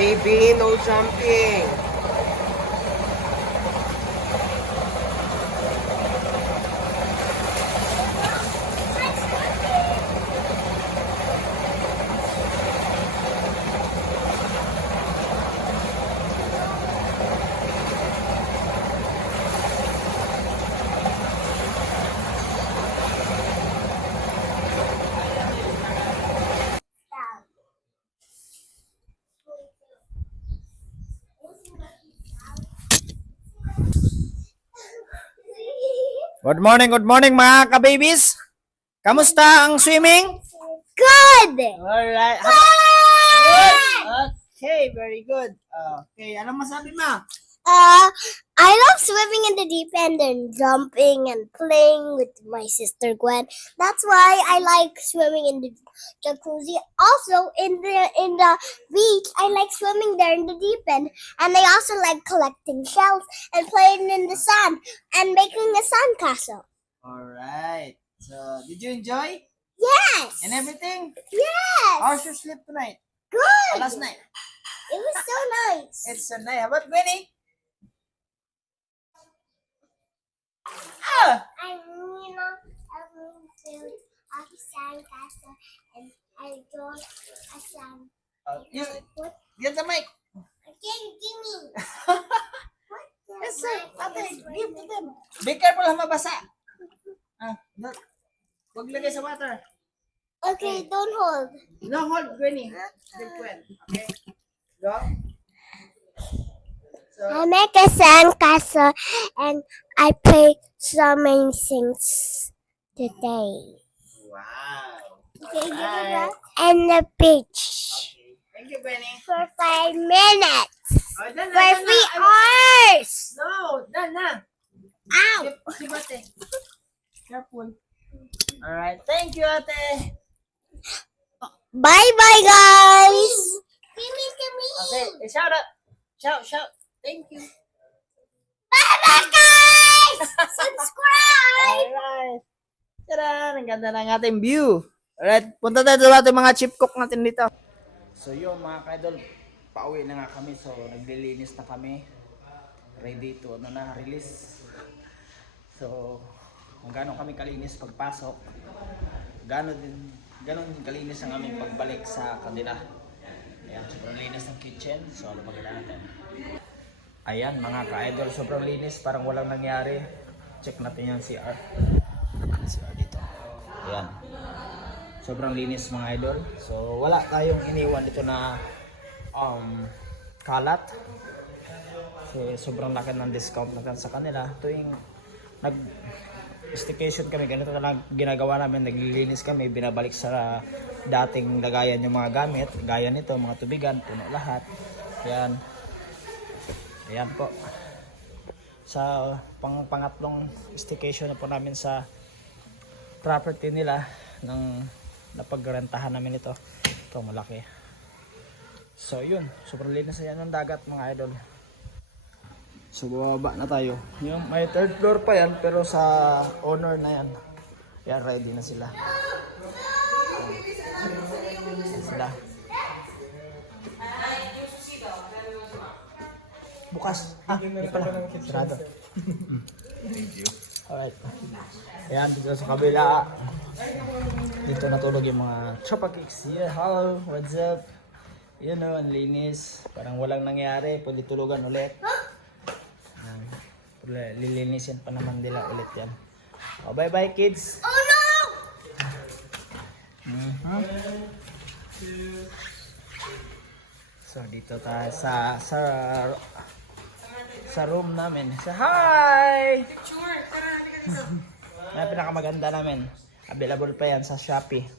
Baby, no jumping. Good morning mga ka-babies. Kamusta ang swimming? Good! Alright. Good. Okay, very good. Okay, anong masabi mo? I love swimming in the deep end and jumping and playing with my sister Gwen. That's why I like swimming in the jacuzzi. Also, in the beach, I like swimming there in the deep end, and I also like collecting shells and playing in the sand and making a sandcastle. Alright. So, did you enjoy? Yes. And everything? Yes. How's your sleep tonight? Good. Last night? It was so nice. It's so nice. How about Winnie? Ah! I'm build a sandcastle and I draw a sand. What? Get the mic. Again, give me. Yes, sir. Ate, give to them. Be careful ha mabasa. No. Huwag lagay sa water. Okay, don't hold. No, hold, Winnie. Okay. Go. So, I make a sandcastle and I play so many things today. wow. Okay, give me Alright. that. And the beach Okay. Thank you, Benny. for 5 minutes. Oh, done na, For done 3 na. hours. No, done na. Ow. Si Bate. Careful. Alright. Thank you, ate. Bye bye, guys. Give me. Okay. Shout out. Shout. Thank you. Bye bye, guys. Subscribe. Alright. Tada! Ang ganda ng ating view. Alright. Punta tayo sa ating mga chip cook natin dito. So yun mga ka-idol. Pauwi na nga kami. So naglilinis na kami. Ready to release. So kung gano'n kami kalinis pagpasok, gano'n din kalinis ang aming pagbalik sa kanila. Ayan, sobrang linis ng kitchen. So ano maganda natin. Ayan mga ka-idol, sobrang linis, parang walang nangyari. Check natin yung CR. CR dito. Ayan. Sobrang linis mga idol. So wala tayong iniwan dito na kalat. So sobrang laki ng discount natin sa kanila. Tuwing staycation kami, ganito na lang ginagawa namin, naglilinis kami, binabalik sa dating lagayan yung mga gamit, gaya nito, mga tubigan, puno lahat. Ayan po. Sa pangatlong staycation na po namin sa property nila ng napagrentahan namin ito. Ito malaki. So yun, super linis na yan ng dagat mga idol. So bababa na tayo. Yung may third floor pa yan pero sa owner na yan. Yan, ready na sila. Yan sila. Bukas. Hindi pala. Sarado. Alright. Ayan, dito sa kabila. Dito natulog yung mga Chopa Kicks. Yeah, hello, what's up? You know, ang linis. Parang walang nangyari. Pwede tulugan ulit. Lilinisin pa naman nila ulit yan. Oh, bye bye kids. Oh no! So dito tayo sa room namin. So hi! Yan pinakamaganda namin. Available pa yan sa Shopee.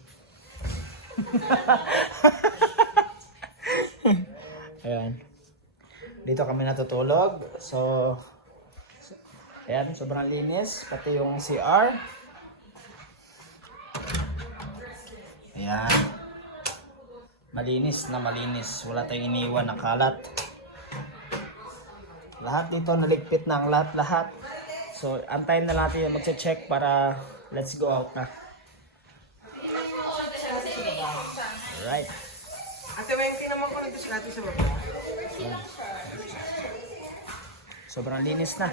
Ayan. Dito kami natutulog. So ayan, sobrang linis. Pati yung CR. Ayan. Malinis na malinis. Wala tayong iniwan na kalat. Lahat dito naligpit na ang lahat. So, antayin na natin yung magche-check para let's go out na. Alright. Ate, may naman ko dito si ate sa baba. Sobrang linis na.